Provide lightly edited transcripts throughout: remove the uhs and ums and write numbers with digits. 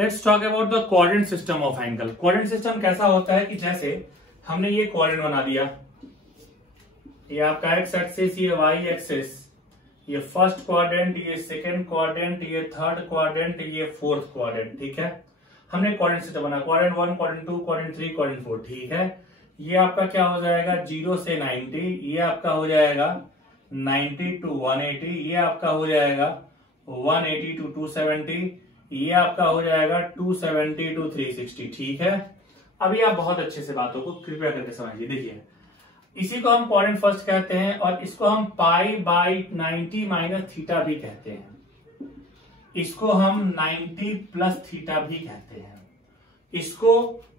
Let's talk about the coordinate system of angle. Coordinate system कैसा होता है कि जैसे हमने ये कोऑर्डिनेट बना दिया, ये आपका एक्स एक्सिस, ये वाई एक्सिस, ये फर्स्ट क्वाड्रेंट, ये सेकंड क्वाड्रेंट, ये थर्ड क्वाड्रेंट, ये फोर्थ क्वाड्रेंट। ठीक है, हमने कोऑर्डिनेट सिस्टम बना, क्वाड्रेंट 1, क्वाड्रेंट 2, क्वाड्रेंट 3, क्वाड्रेंट 4। ठीक है, ये आपका क्या हो जाएगा 0 से 90, ये आपका हो जाएगा 90 to 180, ये आपका हो जाएगा 180 to 270, ये आपका हो जाएगा 270 to 360। ठीक है, अभी आप बहुत अच्छे से बातों को कृपया करके समझिए। देखिए, इसी को हम कोऑर्डिनेट फर्स्ट कहते हैं और इसको हम पाई बाई 90 माइनस थीटा भी कहते हैं। इसको हम 90 प्लस थीटा भी कहते हैं। इसको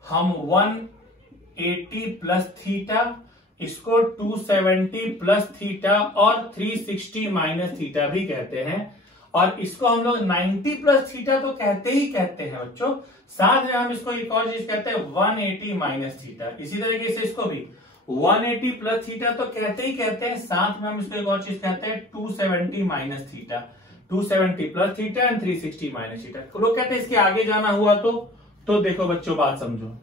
हम 180 प्लस थीटा, इसको 270 प्लस थीटा और 360 माइनस थीटा भी कहते हैं। और इसको हम लोग 90 प्लस थीटा तो कहते ही कहते हैं बच्चों, साथ में हम इसको एक और चीज कहते हैं 180 माइनस थीटा। इसी तरीके से इसको भी 180 प्लस थीटा तो कहते ही कहते हैं, साथ में हम इसको एक और चीज कहते हैं 270 minus theta, 270 plus theta and 360 minus theta. लोग कहते हैं इसके आगे जाना हुआ तो देखो बच्चों बात समझो,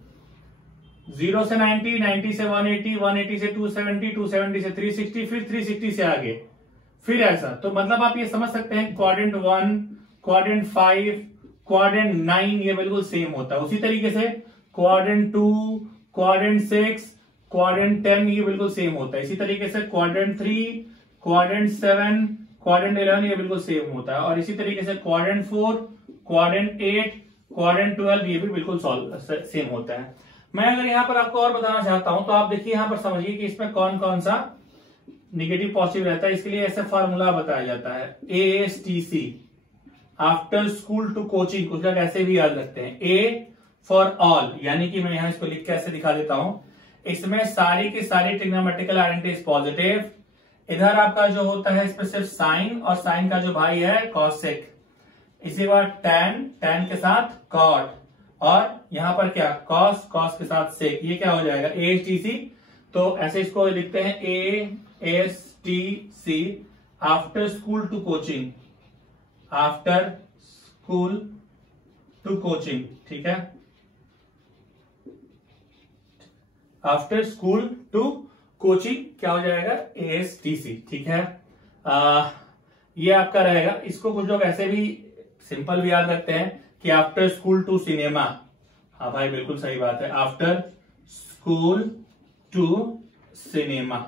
0 से 90, 90 से 180, 180 से 270, 270 से 360, फिर 360 से आगे, फिर ऐसा। तो मतलब आप ये समझ सकते हैं क्वाड्रेंट 1, क्वाड्रेंट 5, क्वाड्रेंट 9 ये बिल्कुल सेम होता है। उसी तरीके से क्वाड्रेंट 2, क्वाड्रेंट 6, क्वाड्रेंट 10 ये बिल्कुल सेम होता है। इसी तरीके से क्वाड्रेंट 3, क्वाड्रेंट 7, क्वाड्रेंट 11 ये बिल्कुल सेम होता है। और इसी तरीके से क्वाड्रेंट 4, क्वाड्रेंट 8, क्वाड्रेंट 12 ये भी बिल्कुल सेम होता है। मैं अगर यहाँ पर आपको और बताना चाहता हूं तो आप देखिए यहाँ पर समझिए कि इसमें कौन कौन सा निगेटिव पॉजिटिव रहता है। इसके लिए ऐसे फॉर्मूला बताया जाता है, ASTC, after school to coaching. कुछ लोग ऐसे भी याद रखते हैं, A फॉर ऑल, यानी कि मैं यहां इसको लिख के ऐसे दिखा देता हूं। इसमें सारी की सारी ट्रिग्नोमेट्रिकल आइडेंटिटी पॉजिटिव। इधर आपका जो होता है इसमें सिर्फ साइन, और साइन का जो भाई है कॉसेक। इसी बार टैन के साथ कॉट, और यहां पर क्या कॉस के साथ सेक। ये क्या हो जाएगा ASTC। तो ऐसे इसको लिखते हैं ASTC, after school to coaching, after school to coaching. ठीक है, आफ्टर स्कूल टू कोचिंग क्या हो जाएगा ASTC। ठीक है, ये आपका रहेगा। इसको कुछ लोग ऐसे भी सिंपल भी याद रखते हैं कि आफ्टर स्कूल टू सिनेमा। हाँ भाई बिल्कुल सही बात है, आफ्टर स्कूल टू सिनेमा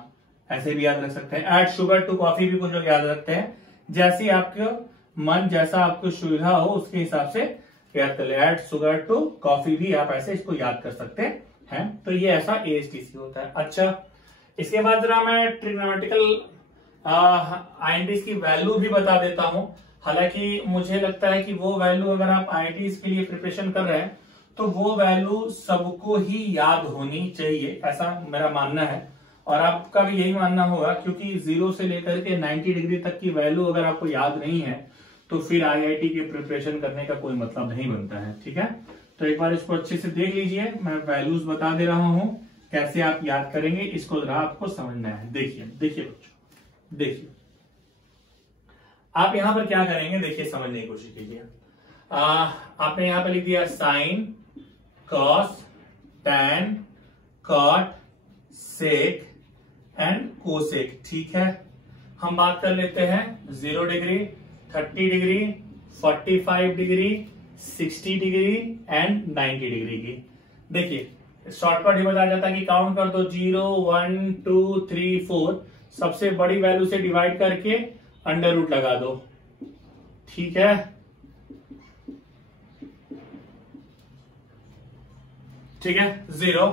ऐसे भी याद रख सकते हैं। ऐड शुगर टू कॉफी भी कुछ लोग याद रखते हैं। जैसी आपको मन, जैसा आपको सुविधा हो उसके हिसाब से याद कर ले। ऐड शुगर टू कॉफी भी आप ऐसे इसको याद कर सकते हैं। तो ये ऐसा ASTC होता है। अच्छा, इसके बाद जरा मैं ट्रिग्नोमेट्रिकल आइडेंटिटीज की वैल्यू भी बता देता हूं। हालांकि मुझे लगता है कि वो वैल्यू अगर आप आईआईटीज के लिए प्रिपरेशन कर रहे हैं तो वो वैल्यू सबको ही याद होनी चाहिए, ऐसा मेरा मानना है। और आपका भी यही मानना होगा, क्योंकि 0 से लेकर के 90 डिग्री तक की वैल्यू अगर आपको याद नहीं है तो फिर आईआईटी की प्रिपरेशन करने का कोई मतलब नहीं बनता है। ठीक है, तो एक बार इसको अच्छे से देख लीजिए। मैं वैल्यूज बता दे रहा हूं, कैसे आप याद करेंगे इसको जरा आपको समझना है। देखिए बच्चों, देखिए आप यहां पर क्या करेंगे, देखिए समझने की कोशिश कीजिए। आपने यहां पर लिख दिया sine, cos, tan, cot, sec and cosec. ठीक है, हम बात कर लेते हैं 0 degree, 30 degree, 45 degree, 60 degree and 90 degree की। देखिए शॉर्टकट ही बताया जाता है कि काउंट कर दो, 0, 1, 2, 3, 4, सबसे बड़ी वैल्यू से डिवाइड करके अंडर रूट लगा दो। ठीक है, ठीक है, 0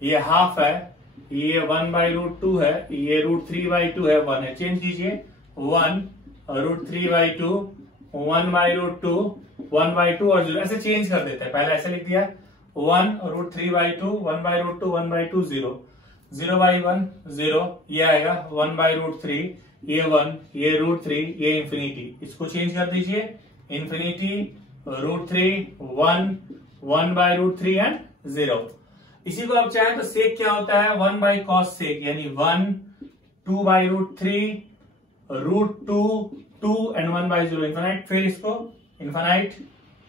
ये हाफ है, ये 1/√2 है, ये √3/2 है, 1 है। चेंज कीजिए, 1 √3/2, 1/√2, 1/2 और 0 ऐसे चेंज कर देते हैं। पहले ऐसे लिख दिया 1 √3/2, 1/√2, 1/2, 0, 0/1 0, ये आएगा 1/√3, ये 1, ये √3, ये इंफिनिटी। इसको चेंज कर दीजिए, इंफिनिटी, √3, 1, 1/√3 एंड 0। इसी को आप चाहें तो सेक क्या होता है, 1/cos सेक, यानी 1, 2/√3, √2, 2 एंड 1/0 इन्फिनाइट। फिर इसको इन्फिनाइट,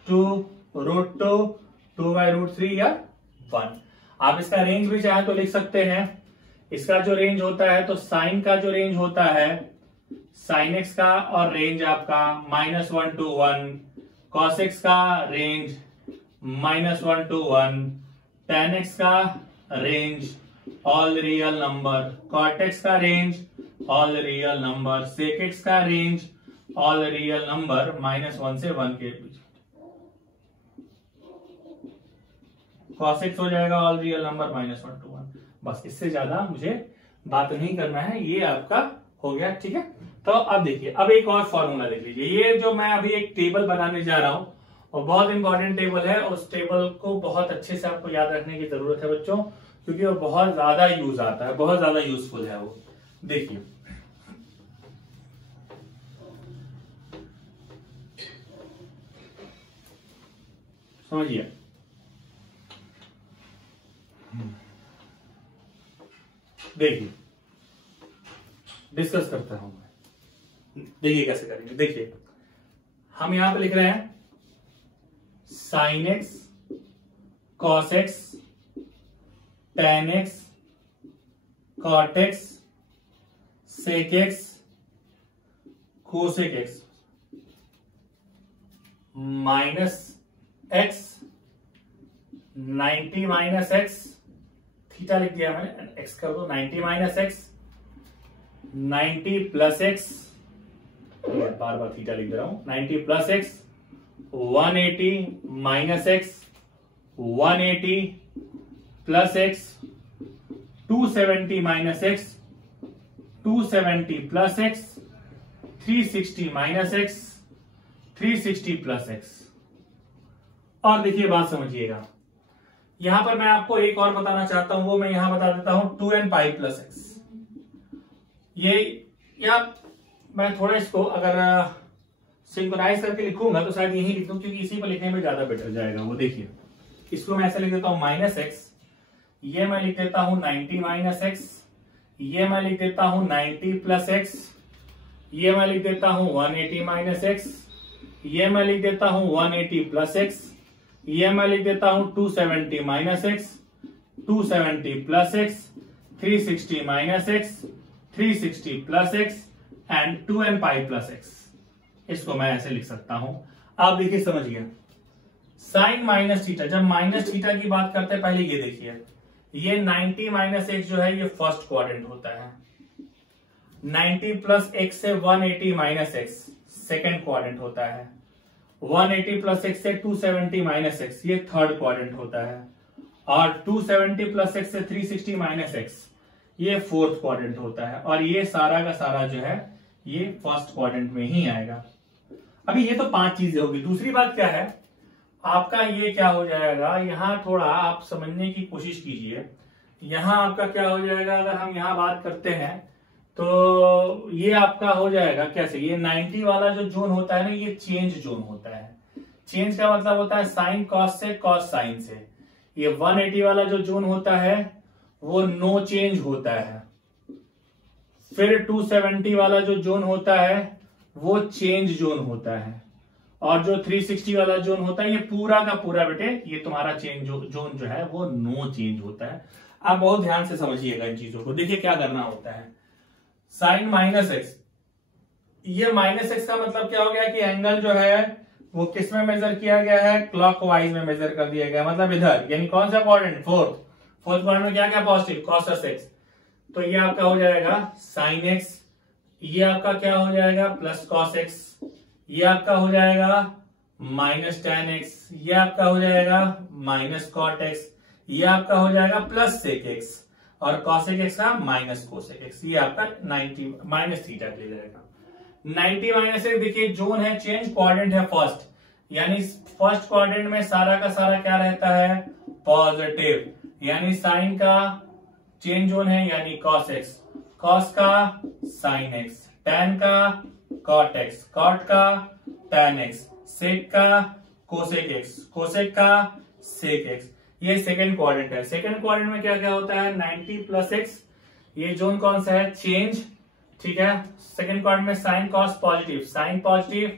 2, √2, 2/√3 या 1। आप इसका रेंज भी चाहे तो लिख सकते हैं। इसका जो रेंज होता है तो साइन का जो रेंज होता है साइन एक्स का, और रेंज आपका -1 to 1, कॉस एक्स का रेंज -1 to 1, tan एक्स का range all real number, cot X का range all real number, sec X का रेंज ऑल रियल नंबर -1 से 1 के बीच। कॉस एक्स हो जाएगा ऑल रियल नंबर -1 to 1। बस इससे ज्यादा मुझे बात नहीं करना है, ये आपका हो गया। ठीक है, तो अब देखिए, अब एक और फॉर्मूला देख लीजिए। ये जो मैं अभी एक टेबल बनाने जा रहा हूं और बहुत इंपॉर्टेंट टेबल है, उस टेबल को बहुत अच्छे से आपको याद रखने की जरूरत है बच्चों, क्योंकि वो बहुत ज्यादा यूज आता है, बहुत ज्यादा यूजफुल है वो। देखिए समझिए, देखिए डिस्कस करता हूं मैं। देखिए कैसे करेंगे। देखिए हम यहां पे लिख रहे हैं sine x, cos x, tan x, cot x, sec x, cosec x, minus x, 90 minus x, theta लिख दिया मैंने, एक्स कर दो, 90 माइनस एक्स, 90 प्लस एक्स, बार बार थीटा लिख रहा हूं, 90 plus x, 180 minus x, 180 plus x, 270 minus x, 270 plus x, 360 minus x, 360 plus x. और देखिए बात समझिएगा, यहां पर मैं आपको एक और बताना चाहता हूं, वो मैं यहां बता देता हूं 2n पाई प्लस एक्स। ये या मैं थोड़ा इसको अगर सिंक्रोनाइज करके लिखूंगा तो शायद यही लिख दूं, क्योंकि इसी पर लिखने में ज्यादा बेटर जाएगा। वो देखिए, इसको मैं ऐसे लिख देता हूं माइनस एक्स, ये मैं लिख देता हूं 90 माइनस एक्स, ये मैं लिख देता हूं 90 प्लस एक्स, ये मैं लिख देता हूं 180 माइनस एक्स, ये मैं लिख देता हूं 180 प्लस एक्स, ये मैं लिख देता हूं 270 minus x, 270 plus x, 360 minus x, 360 plus x and 2n pi plus x. इसको मैं ऐसे लिख सकता हूं। आप देखिए समझिए, साइन माइनस थीटा, जब माइनस थीटा की बात करते हैं, पहले ये देखिए, ये 90 माइनस एक्स जो है ये फर्स्ट क्वाड्रेंट होता है, 90 प्लस एक्स से 180 माइनस एक्स सेकेंड क्वाड्रेंट होता है, 180 प्लस एक्स से 270 माइनस एक्स ये थर्ड क्वाड्रेंट होता है, और 270 प्लस एक्स से 360 माइनस एक्स ये फोर्थ क्वाड्रेंट होता है, और ये सारा का सारा जो है ये फर्स्ट क्वाड्रेंट में ही आएगा। अभी ये तो 5 चीजें होगी। दूसरी बात क्या है, आपका ये क्या हो जाएगा, यहां थोड़ा आप समझने की कोशिश कीजिए। यहां आपका क्या हो जाएगा, अगर हम यहां बात करते हैं तो ये आपका हो जाएगा कैसे, ये 90 वाला जो जोन होता है ना, ये चेंज जोन होता है। चेंज का मतलब होता है साइन कॉस से, कॉस साइन से। ये 180 वाला जो जोन होता है वो नो चेंज होता है। फिर 270 वाला जो जोन होता है वो चेंज जोन होता है, और जो 360 वाला जोन होता है ये पूरा का पूरा बेटे ये तुम्हारा चेंज जोन जो है वो नो चेंज होता है। आप बहुत ध्यान से समझिएगा इन चीजों को। देखिए क्या करना होता है, साइन माइनस एक्स, ये माइनस एक्स का मतलब क्या हो गया कि एंगल जो है वो किस में मेजर किया गया है, क्लॉकवाइज में मेजर कर दिया गया, मतलब इधर, यानी कौन सा क्वाड्रेंट, फोर्थ क्वाड्रेंट में क्या क्या पॉजिटिव, कॉस एक्स। तो ये आपका हो जाएगा साइन एक्स, ये आपका क्या हो जाएगा प्लस कॉस एक्स, ये आपका हो जाएगा माइनस टेन एक्स, ये आपका हो जाएगा माइनस कॉट एक्स, ये आपका हो जाएगा प्लस सेक एक्स, और कॉसेक एक्स का माइनस कोसेक एक्स। ये आपका 90 माइनस थीटा ले जाएगा। 90 माइनस एक्स, देखिए जोन है चेंज, क्वाड्रेंट है फर्स्ट, यानी फर्स्ट क्वाड्रेंट में सारा का सारा क्या रहता है, पॉजिटिव, यानी साइन का चेंज जोन है यानी कॉस एक्स, कॉस का साइन एक्स, टेन का कॉट एक्स, कॉट का टेन एक्स, सेक का कोसेक एक्स, कोसेक का सेक एक्स। ये सेकंड क्वाड्रेंट है। सेकंड क्वाड्रेंट में क्या क्या होता है, 90 प्लस एक्स, ये जोन कौन सा है, चेंज, ठीक है। सेकंड क्वाड्रेंट में sine cos positive, sine positive,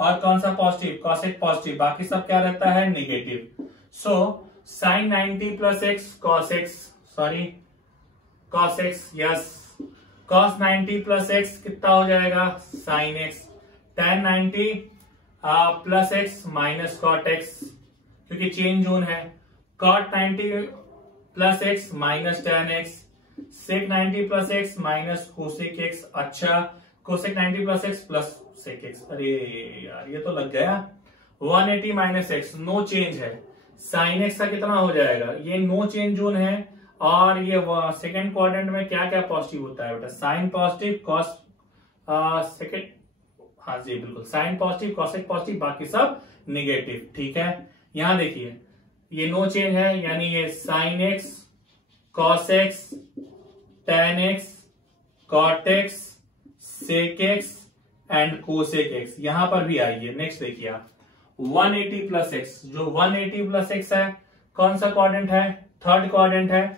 और कौन सा पॉजिटिव, कॉसेक पॉजिटिव, बाकी सब क्या रहता है negative. So sine 90 plus X cos X, sorry cos X, yes cos 90 plus X कितना हो जाएगा sine X, tan 90 plus X minus cot X क्योंकि चेंज जोन है, cot 90 plus X minus tan X, sec 90 plus X minus cosec X, अच्छा cosec 90 plus X plus sec X, अरे यार ये तो लग गया 180 माइनस एक्स, नो चेंज है, साइन एक्स का कितना हो जाएगा, ये नो चेंज जोन है और ये सेकेंड क्वाड्रेंट में क्या क्या पॉजिटिव होता है बेटा, साइन पॉजिटिव कॉस सेकेंड, हाँ जी बिल्कुल साइन पॉजिटिव कॉसेक पॉजिटिव बाकी सब निगेटिव, ठीक है। यहां देखिए ये नो चेंज है यानी ये sine x cos x tan x cot x sec x and cosec x, यहां पर भी आइए। नेक्स्ट देखिए आप 180 प्लस एक्स, जो 180 प्लस एक्स है कौन सा क्वाड्रेंट है, थर्ड क्वाड्रेंट है,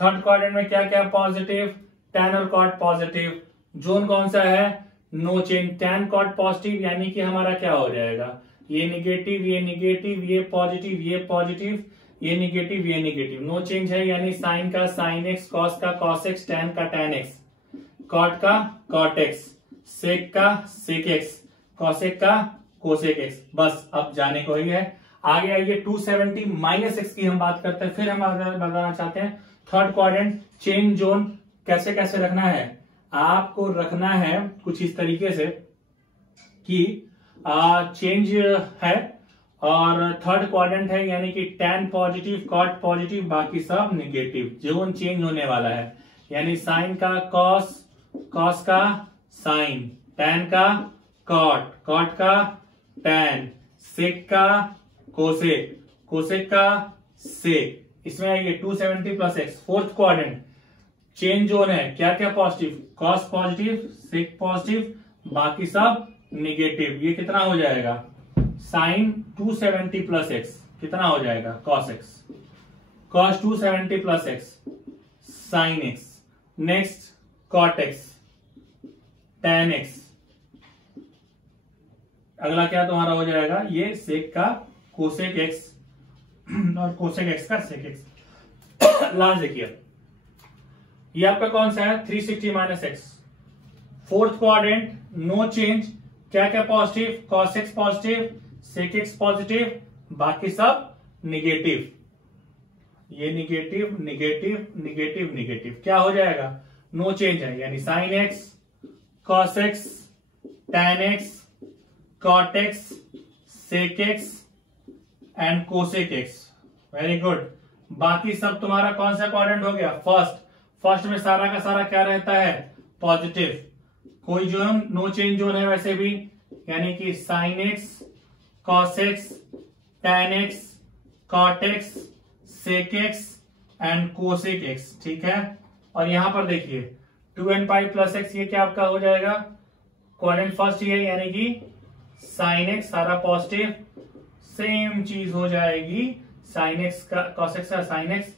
थर्ड क्वाड्रेंट में क्या क्या पॉजिटिव, tan और कॉट पॉजिटिव, जोन कौन सा है no change, tan cot positive यानी कि हमारा क्या हो जाएगा ये निगेटिव ये निगेटिव ये पॉजिटिव ये पॉजिटिव ये निगेटिव ये निगेटिव, नो चेंज है यानी साइन का साइन एक्स, कॉस का कॉस एक्स, tan का tan एक्स, कॉट का कॉट एक्स, सेक का सेक एक्स, कॉसेक का कोसेक एक्स, बस अब जाने को ही है। आगे आइए 270 माइनस एक्स की हम बात करते हैं, फिर हम बताना चाहते हैं थर्ड क्वाड्रेंट चेंज जोन कैसे कैसे रखना है, आपको रखना है कुछ इस तरीके से कि चेंज है और थर्ड क्वाड्रेंट है यानी कि tan पॉजिटिव कॉट पॉजिटिव बाकी सब निगेटिव, जोन चेंज होने वाला है यानी साइन का कॉस, कॉस का साइन, tan का कॉट, कॉट का tan, सेक का कोसेक, कोसेक का सेक, इसमें आइए 270 plus x, fourth quadrant change zone है क्या क्या पॉजिटिव, कॉस पॉजिटिव सेक पॉजिटिव बाकी सब निगेटिव, ये कितना हो जाएगा साइन 270 प्लस एक्स कितना हो जाएगा cos x, cos 270 plus x sine x, next cot x tan x, अगला क्या तुम्हारा हो जाएगा ये सेक का कोसेक एक्स और कोसेक एक्स का सेक एक्स। लास्ट देखिए ये आपका कौन सा है 360 minus x, fourth quadrant no change, क्या क्या positive, cos x positive sec x positive बाकी सब निगेटिव, ये निगेटिव निगेटिव निगेटिव निगेटिव, क्या हो जाएगा नो चेंज है यानी sine x cos x tan x cot x sec x and cosec x, very good. बाकी सब तुम्हारा कौन सा क्वाड्रेंट हो गया फर्स्ट, फर्स्ट में सारा का सारा क्या रहता है पॉजिटिव, कोई जोन नो चेंज जोन है वैसे भी यानी कि sine x cos x tan x cot x sec x and cosec x, ठीक है। और यहां पर देखिए 2n पाई प्लस एक्स, ये क्या आपका हो जाएगा क्वाड्रेंट फर्स्ट ही है यानी कि साइन एक्स सारा पॉजिटिव, सेम चीज हो जाएगी साइन एक्स का कॉस एक्स का साइन एक्स,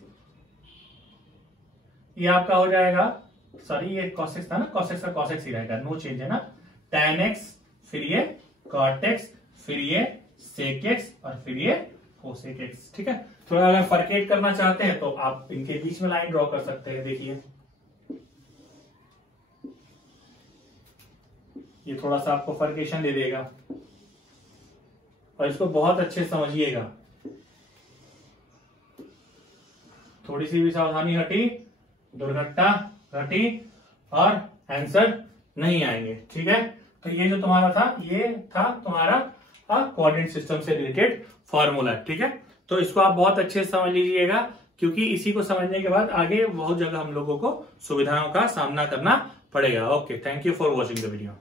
ये आपका हो जाएगा सॉरी ये कॉस एक्स था ना, कॉस एक्स का कॉस एक्स ही रहेगा नो चेंज है ना, tan एक्स फिर ये कॉट एक्स फिर ये सेक एक्स और फिर ये कोसेक एक्स, ठीक है। थोड़ा अगर फर्केट करना चाहते हैं तो आप इनके बीच में लाइन ड्रॉ कर सकते हैं, देखिए ये थोड़ा सा आपको फर्केशन दे देगा और इसको बहुत अच्छे समझिएगा, थोड़ी सी भी सावधानी हटी दुर्घटना घटी और आंसर नहीं आएंगे, ठीक है। तो ये जो तुम्हारा था ये था तुम्हारा कोऑर्डिनेट सिस्टम से रिलेटेड फॉर्मूला, ठीक है। तो इसको आप बहुत अच्छे से समझ लीजिएगा क्योंकि इसी को समझने के बाद आगे बहुत जगह हम लोगों को सुविधाओं का सामना करना पड़ेगा। Okay, thank you for watching the video.